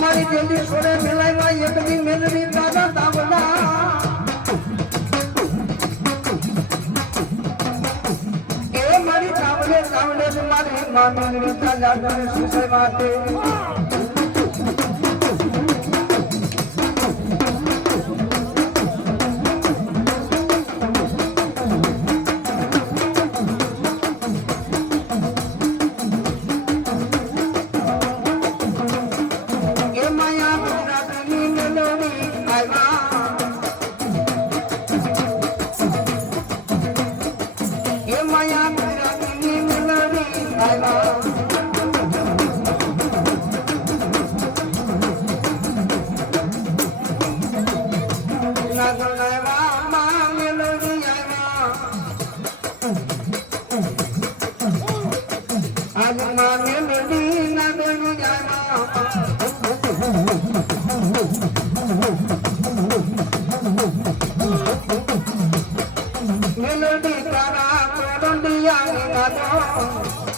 મારી દેવી છોડે મેલાઈમાં એક દી મેલડી દાદા તાવડા એ મામી સુસે વાતે Melody, Tara, Melody, Yang, Yang, Yang,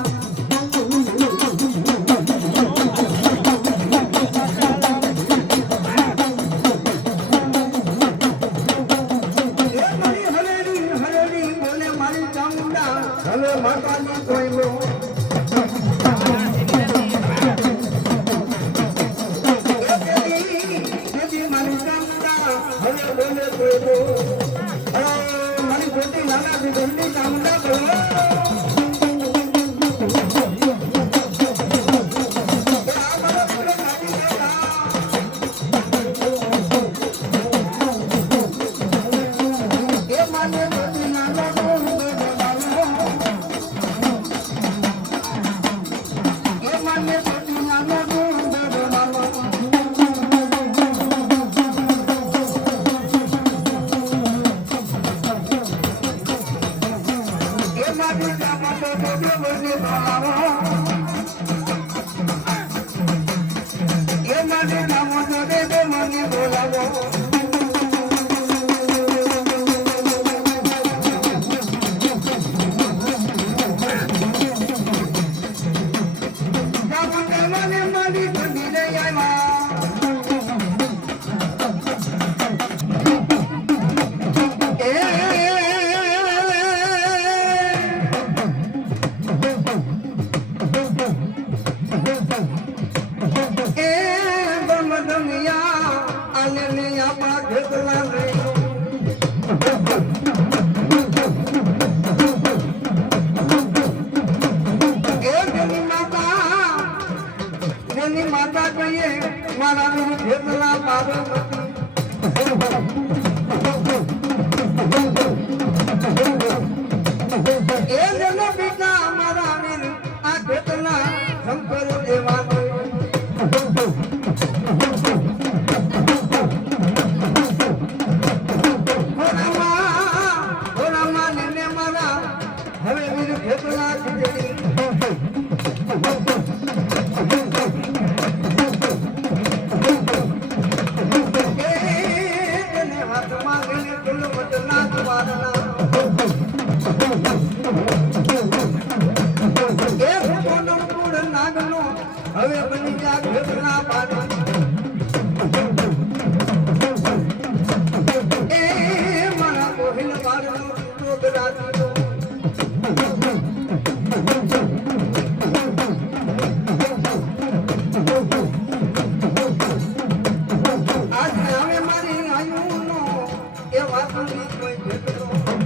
I'm વાતની કોઈ ભેટો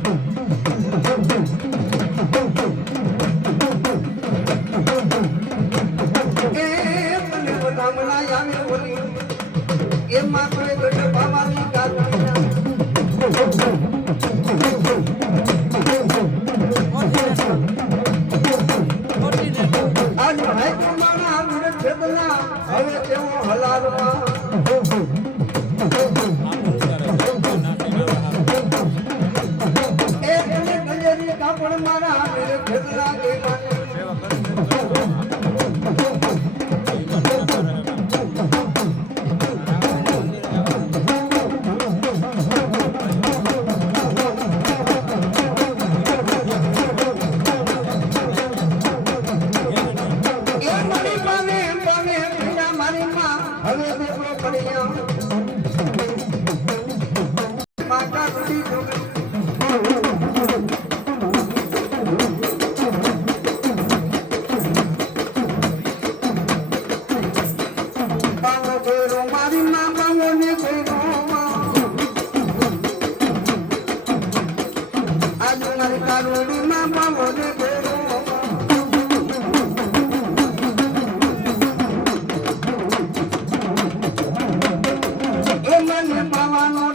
ભગવાન ને પાવાનો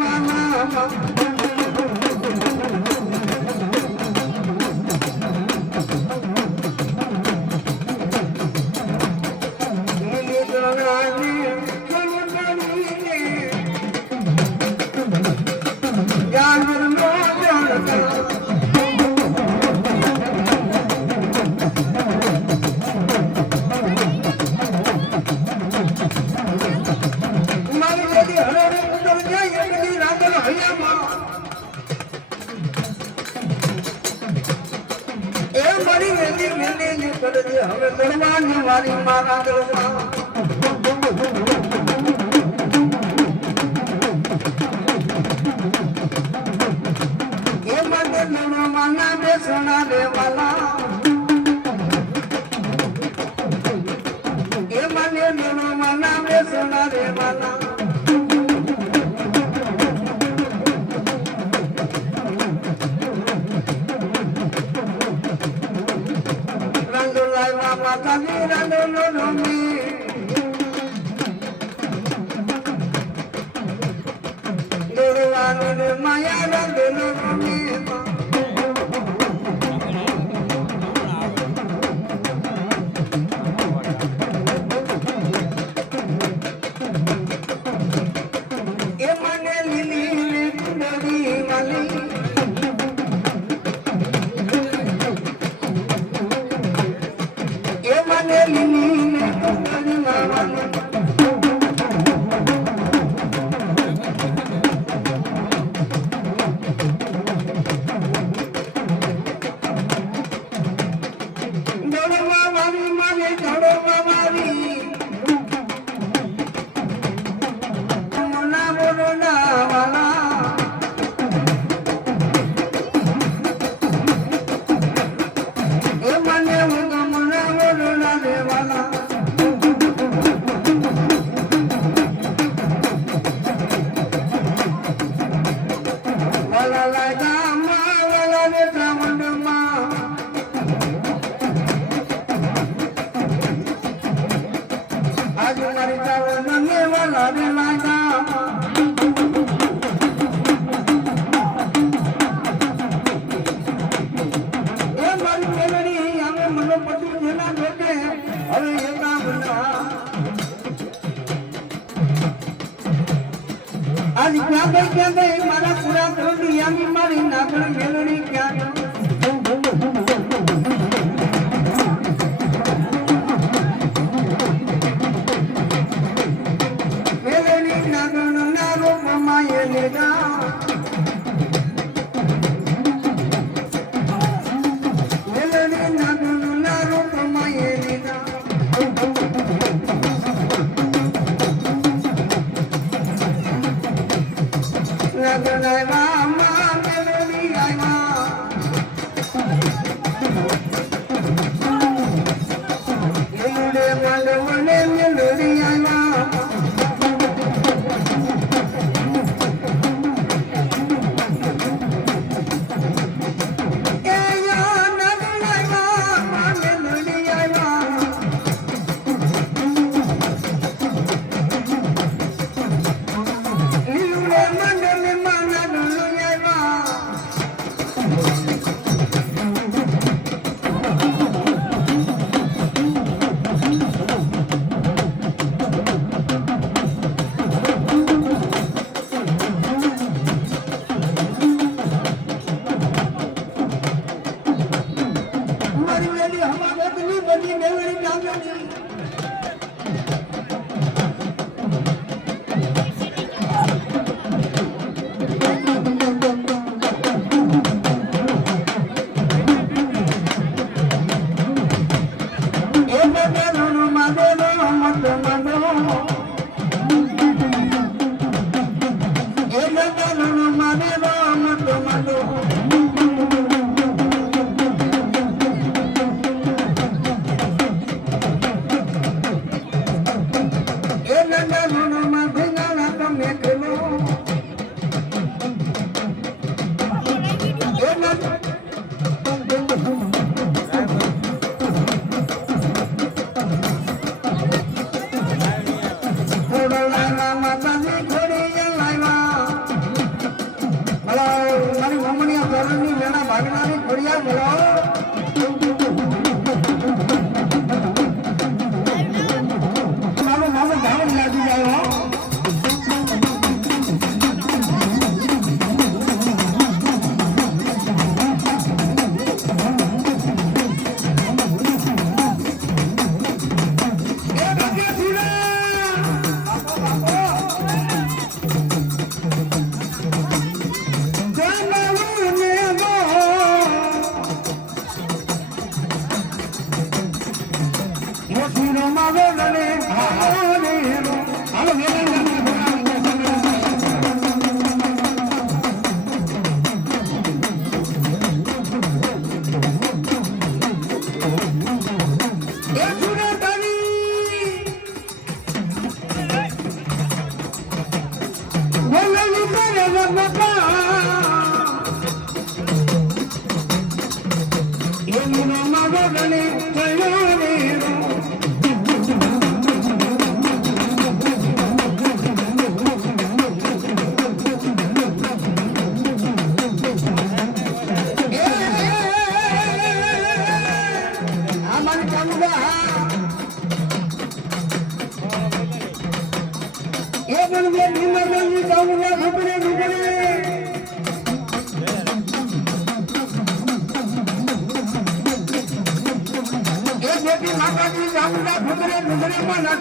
మామ جي منه من من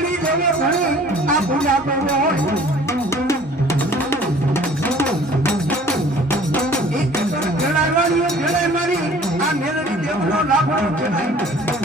વીડી જેવો ભણી આ ભૂલા પડ્યો લાગણો જણાય